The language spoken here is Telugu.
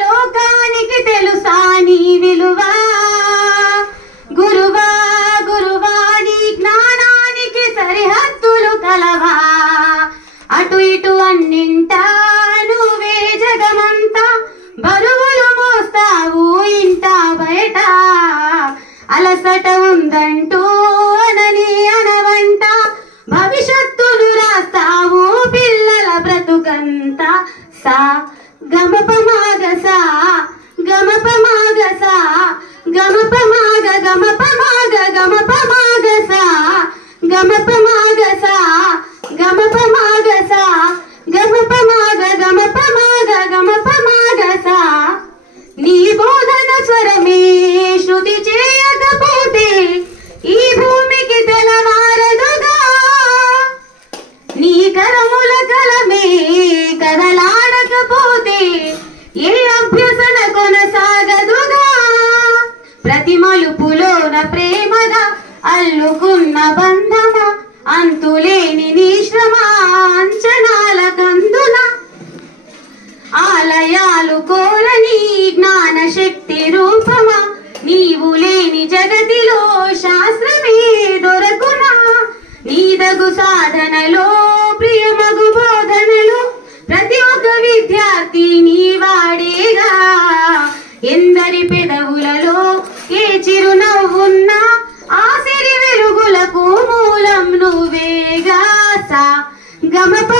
లోకానికి తెలుసా నీ విలువా గురువా గురువా నీ జ్ఞానానికి సరిహద్దులు కలవా అటు ఇటు అన్నింటా నువ్వే జగమంతా బరువులు మోస్తావు ఇంట బయట అలసట ఉందంటూ అనని అనవంట భవిష్యత్తును రాస్తావు పిల్లల బ్రతుకంతా సా గమప మాగసా గమప మాగసా గమప మాగ గమప మాగ గమప మాగసా గమప మాగసా గమప మాగసా గమప మాగ గమప మాగ గమప మాగసా నీ బోధన స్వరమే శృతి చేయకపోతే ఈ భూమికి తెలవారదుగా నీ కరముల కలమే కదలాడకపోతే ఏ అభ్యసన కొనసాగదుగా ప్రతి మలుపులోన ప్రేమగా అల్లుకున్న బంధమ అంతులేని నీ శ్రమ అంచనాల కందున ఆలయాలు కోరని జ్ఞాన శక్తి రూపమా నీవు లేని జగతిలో శాస్త్రమే దొరకునా నీదగు సాధనలో ప్రియమగు బోధనలు ప్రతి ఒక్క విద్యార్థి నీ వాడేగా ఎందరి పెదవులలో ఏ చిరునవ్వున్నా ఆ సిరి వెలుగులకు మూలం నువ్వేగా సా గమప